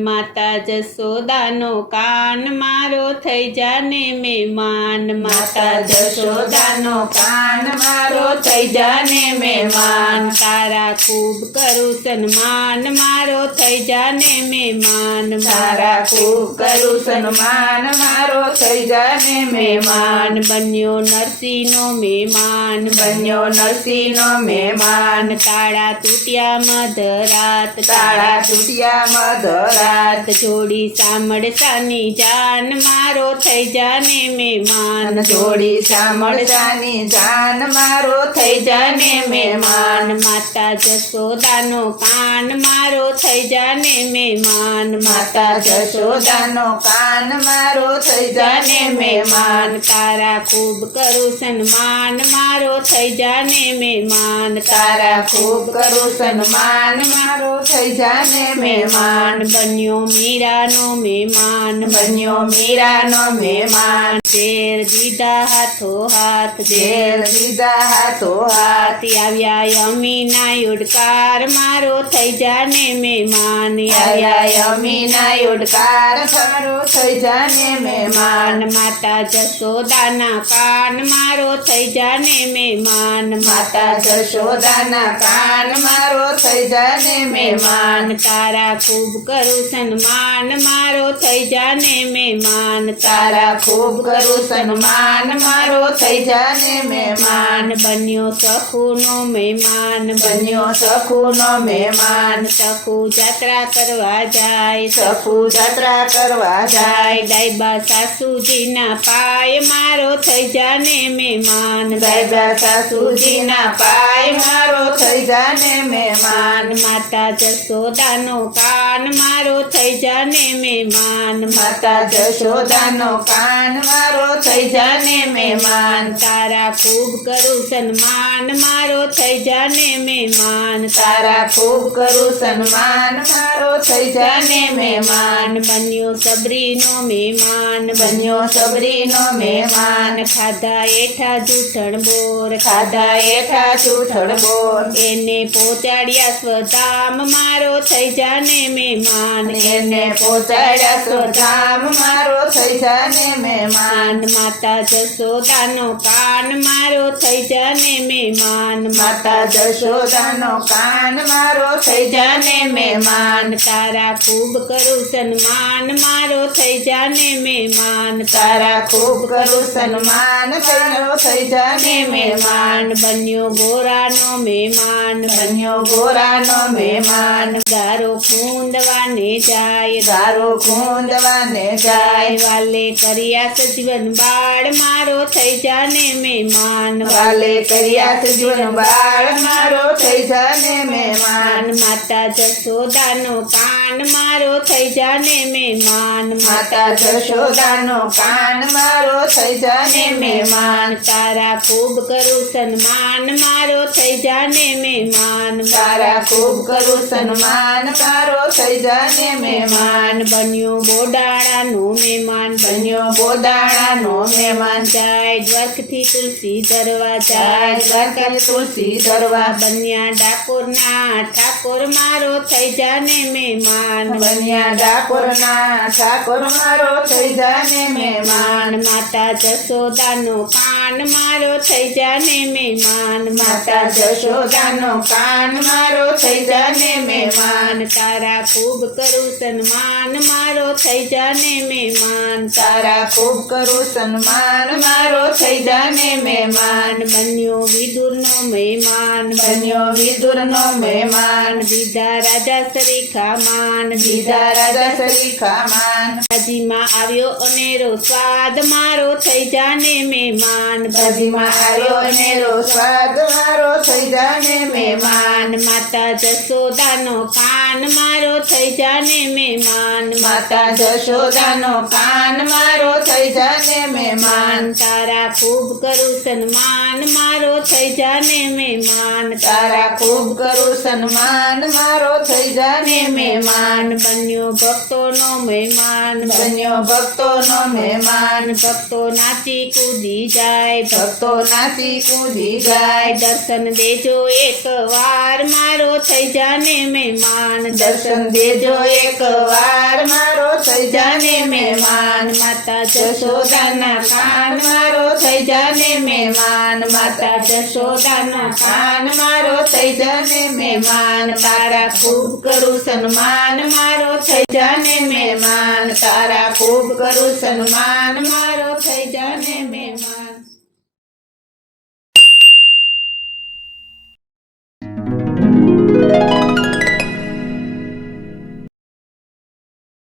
માતા જશોદાનો કાન મારો થઈ જાને મહેમાન માતા જશોદાનો કાન મારો થઈ જાને મહેમાન તારા ખૂબ કરું સન્માન મારો થઈ જાને મહેમાન તારા ખૂબ કરું સન્માન મારો થઈ જાને મહેમાન બન્યો નરસિંહનો મહેમાન બન્યો નરસિંહનો મહેમાન તાળા તૂટ્યા મધરાત તાળા તૂટ્યા મધરાત જોડી સાંભળતાની જાન મારો થઈ જાને મહેમાન જોડી સાંભળતાની જાન મારો થઈ જાને મહેમાન માતા જશોદાનો કાન મારો થઈ જાને મહેમાન માતા જશોદાનો કાન મારો થઈ જાને મહેમાન તારા ખૂબ કરું સન્માન મારો થઈ જાને મહેમાન તારા ખૂબ કરું સન્માન મારો થઈ જાને મહેમાન બન્યો મીરાનો મહેમાન બન્યો મીરાનો મહેમાન ઝેર દીધા હાથો હાથ ઝેર દીધા હાથો હાથ આવ્યા યમીના યુડકાર મારો થઈ જાને મહેમાન આવ્યા યમીના યુડકાર મારો થઈ જાને મહેમાન માતા જશોદાના કાન મારો થઈ જાને મહેમાન માતા જશોદાના કાન મારો થઈ જાને મહેમાન તારા ખૂબ કરું સન્માન મારો થઈ જાને મહેમાન તારા ખૂબ કરું સન્માન મારો થઈ જાને મહેમાન બન્યો સખુનો મહેમાન બન્યો સખુનો મહેમાન સખુ જાત્રા કરવા જાય સખુ જાત્રા કરવા જાય ડાયબા સાસુજીના પાય મારો થઈ જાને મહેમાન ડાયબા સાસુજીના પાય મારો થઈ જાને મહેમાન માતા જશોદાનો કાન મારો થઈ જાને મહેમાન માતા જશોદાનો કાન મારો થઈ જાને મહેમાન તારા ખૂબ કરું સન્માન મારો થઈ જાને મહેમાન તારા ખૂબ કરું સન્માન મારો થઈ જાને મહેમાન બન્યો સબરીનો મહેમાન બન્યો સબરીનો મહેમાન ખાધા એઠા જૂઠણ બોર ખાધા એઠા જૂઠણ બોર એને પહોંચાડ્યા સ્વધામ મારો થઈ જાને મહેમાન એને પહોંચાડ્યા સ્વધામ મારો થઈ જાને મહેમાન માતા જશોદાનો કાન મારો થઈ જાને મહેમાન માતા જશોદાનો કાન મારો થઈ જાને મહેમાન તારા ખૂબ કરું સન્માન મારો થઈ જાને મહેમાન તારા ખૂબ કરું સન્માન મારો થઈ જાને મહેમાન બન્યો ગોરાનો મહેમાન બન્યો ગોરાનો મહેમાન ગારો ખૂંદવાને જાય ગારો ખૂંદવાને જાય વાલે કર્યા સજીવન બાળ મારો થઈ જાને મહેમાન વાલે કર્યા સજીવન બાળ મારો થઈ જાને મહેમાન માતા જશોદાનો કાન મારો થઈ જાને મહેમાન માતા જશોદાનો કાન મારો થઈ જાને મહેમાન તારા ખૂબ કરું સન્માન મારો થઈ જાને મહેમાન તારા ખૂબ કરું સન્માન મારો થઈ જાને મહેમાન બન્યો બોડાળાનો મહેમાન બન્યો બોડાળાનો મહેમાન જાય દ્વારકાથી તુલસી ધરવા જાય દ્વારકાથી તુલસી ધરવા બન્યા ડાકોરના ઠાકોર મારો થઈ જાને મહેમાન બન્યા ડાકોરના ઠાકોર મારો થઈ જાને મહેમાન માતા જશોદાનો કાન મારો થઈ જાને મહેમાન માતા જશોદાનો કાન મારો થઈ જાને મહેમાન તારા ખૂબ કરું સન્માન મારો થઈ જાને મહેમાન તારા ખૂબ કરું સન્માન મારો થઈ જાને મહેમાન બન્યો વિદુરનો મહેમાન બન્યો વિદુરનો મહેમાન દીધા રાજા સરીખા માન દીધા રાજા સરીખા માન ભાજીમાં આવ્યો અનેરો સ્વાદ મારો થઈ જાને મહેમાન ભાજીમાં આવ્યો અનેરો સ્વાદ મારો થઈ જાને મહેમાન માતા જશોદાનો કાન મારો થઈ જાને મહેમાન માતા જશોદાનો કાન મારો થઈ જાને મહેમાન તારા ખૂબ કરું સન્માન મારો થઈ જાને મહેમાન તારા ખૂબ કરું સન્માન મારો થઈ જાને મહેમાન બન્યો ભક્તોનો મહેમાન બન્યો ભક્તોનો મહેમાન ભક્તો નાચી કૂદી જાય ભક્તો નાચી કૂદી જાય દર્શન દેજો એક વાર મારો થઈ જાને મહેમાન દર્શન દેજો એક વાર મારો થઈ જાને મહેમાન માતા જશોદાના કાન મારો થઈ જાને મહેમાન માતા જશોદાના કાન મારો થઈ જાને મહેમાન તારા ખૂબ કરું સન્માન મારો થઈ જાને મહેમાન તારા ખૂબ કરું સન્માન મારો થઈ જાને મહેમાન